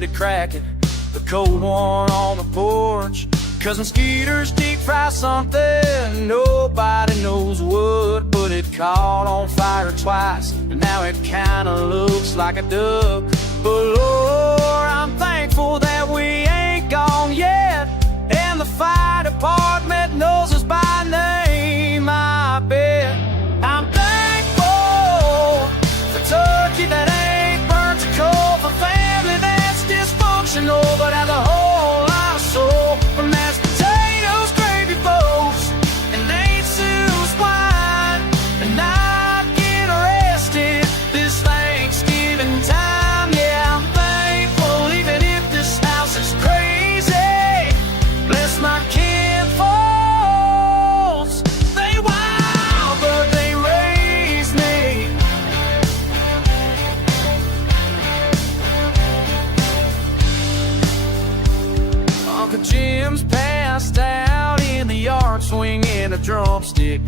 with it crackin', the cold one on the porch. Cousin Skeeter's deep fry something, nobody knows what, but it caught on fire twice, and now it kinda looks like a duck. But Lord, I'm thankful that we ain't gone yet, and the fire department knows us by name, I bet. I'm thankful for turkey that ain't burnt to coal, for family that's dysfunctional but has a whole lot of soul, for mashed potatoes, gravy folks, and ain't Sue's wine, and not get arrested this Thanksgiving time. Yeah, I'm thankful even if this house is crazy. Bless my kinfolks, they wild but they raised me. Uncle Jim's passed out in the yard swinging a drumstick.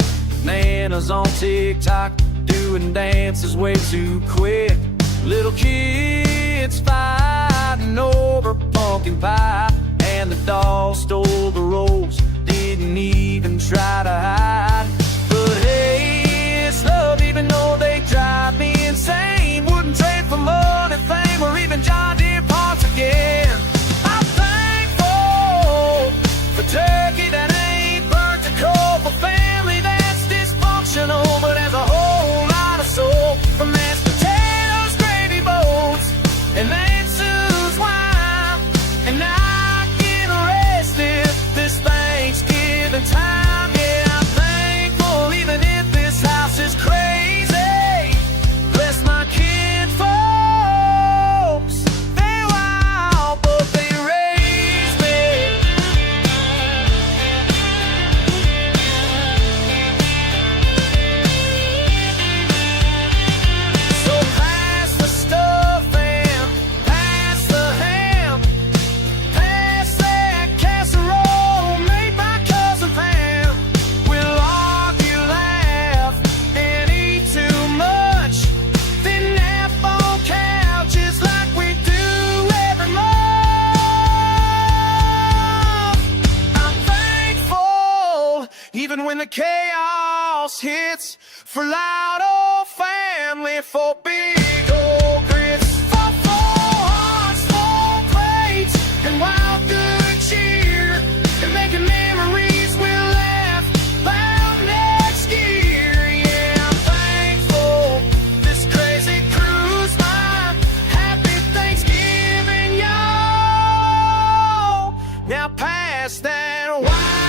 Nana's on TikTok doing dances way too quick. Little kids fighting over pumpkin pie, and the doll stole the rolls, didn't even try to hide. But hey, it's love even though they drive me insane. Wouldn't trade for money, fame, or even John Deere parts again. I'm thankful for turkey that ain't burnt to coal, for family that's dysfunctional but has a whole lot of soul, for mashed potatoes, gravy boats, and Aunt Sue's wine, and not get arrested this Thanksgiving time. Yeah, I'm thankful even if this house is crazy. Bless my kinfolks, they wild but they raised me. So pass the stuff and pass the ham, pass that casserole made by Cousin Pam. We'll argue, laugh, and eat too much, then nap on couches like we do every month. I'm thankful even when the chaos hits, for loud old family, for big old grits, for full hearts, full plates, and wild good cheer, and making memories we'll laugh loud next year. Yeah, I'm thankful this crazy crew's mine. Happy Thanksgiving, y'all. Now pass that wine.